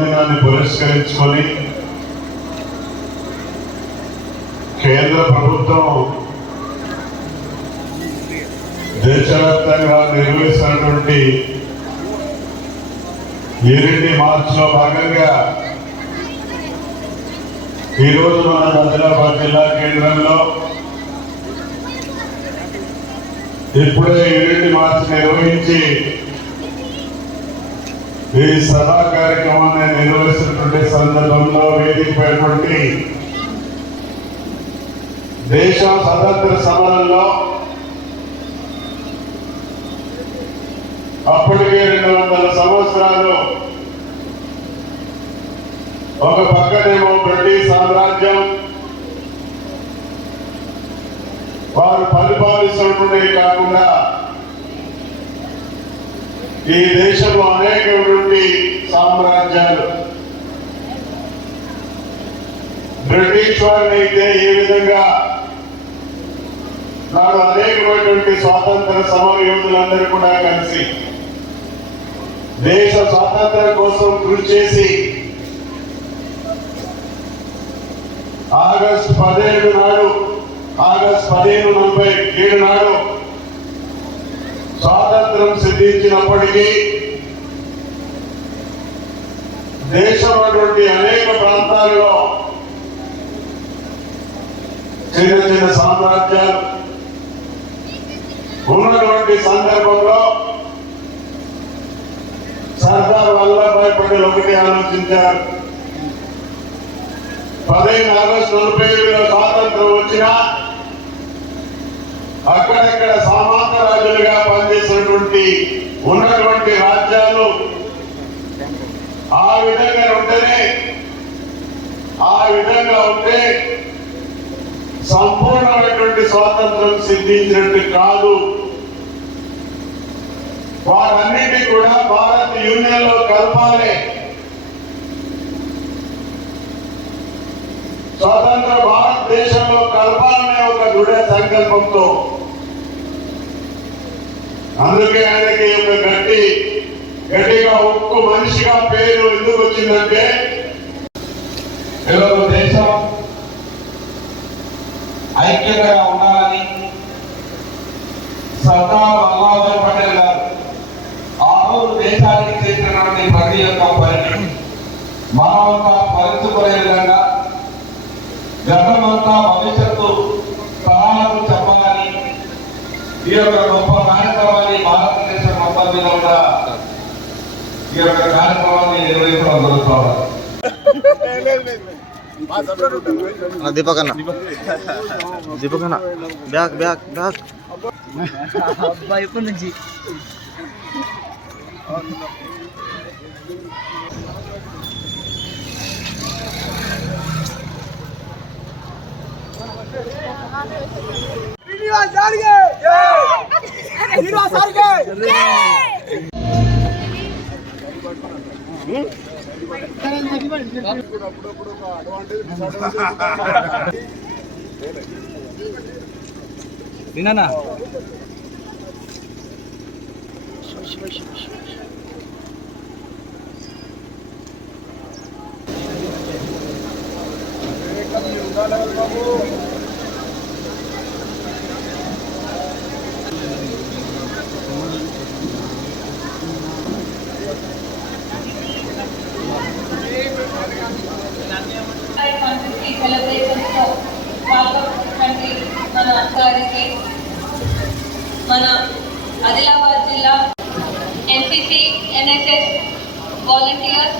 జన్మదినాన్ని పురస్కరించుకొని కేంద్ర ప్రభుత్వం దేశవ్యాప్తంగా నిర్వహిస్తున్నటువంటి ఈరెడ్డి మార్చిలో భాగంగా ఈరోజు మన ఆదిలాబాద్ జిల్లా కేంద్రంలో ఇప్పుడే ఈరెడ్డి మార్చి నిర్వహించి ఈ సభా కార్యక్రమాన్ని నిర్వహిస్తున్నటువంటి సందర్భంలో వేదికపైనటువంటి దేశం స్వతంత్ర సమరంలో అప్పటికే రెండు వందల సంవత్సరాలు ఒక పక్కనేమో బ్రిటిష్ సామ్రాజ్యం. వారు పరిపాలిస్తున్నటువంటి కాకుండా ఈ దేశంలో అనేకటువంటి సామ్రాజ్యాలు. బ్రిటిష్ వారిని అయితే ఏ విధంగా నాడు అనేకమైనటువంటి స్వాతంత్ర సమర యోధులందరూ కూడా కలిసి దేశ స్వాతంత్రం కోసం కృషి చేసి ఆగస్టు పదిహేడు నాడు ఆగస్టు పదిహేను నలభై ఏడు నాడు స్వాతంత్రం సిద్ధించినప్పటికీ దేశం అటువంటి అనేక ప్రాంతాల్లో చిన్న చిన్న సామ్రాజ్యాలు ఉన్నటువంటి సందర్భంలో సర్దార్ వల్లభాయ్ పటేల్ ఒకటి ఆలోచించారు. పదిహేను ఆగస్టు నలభై ఏడులో స్వాతంత్రం వచ్చినా అక్కడక్కడ సామాంత రాజులుగా ఉన్నటువంటి రాజ్యాలు ఆ విధంగా ఉంటేనే ఆ విధంగా ఉంటే సంపూర్ణమైనటువంటి స్వాతంత్రం సిద్ధించినట్టు కాదు. వారన్నిటి కూడా భారత్ యూనియన్లో కలపాలి. స్వతంత్ర భారతదేశంలో కలపాలనే ఒక దృఢ సంకల్పంతో అందుకే ఆయనకి ఒక గట్టి గట్టిగా ఒక్క మనిషిగా పేరు ఎందుకు వచ్చిందంటే ఈరోజు దేశం ఐక్యంగా ఉండాలని సర్దార్ వల్లభాయ్ పటేల్ గారు ఆ రోజు దేశానికి చేసినటువంటి ప్రతి యొక్క పని మనమంతా పరిచుకునే విధంగా గతమంతా భవిష్యత్తు తరాలకు చెప్పాలని ఈ యొక్క మొత్తం మీద కూడా ఈ యొక్క కార్యక్రమాన్ని నిర్వహించడం జరుగుతుంది దీపక్ అన్న దీపక్ అన్న బ్యాక్ బ్యాక్ బ్యాక్ అబ్బాయి ఇప్పటి నుంచి? శ్రీనివాస్ శ్రీనివాస్ గారికి విననా కాన్స్టిట్యూన్సీ సెలబ్రేషన్స్లో పాల్గొన్నటువంటి మన గారికి మన ఆదిలాబాద్ జిల్లా ఎన్సిసి ఎన్ఎస్ఎస్ వాలంటీర్స్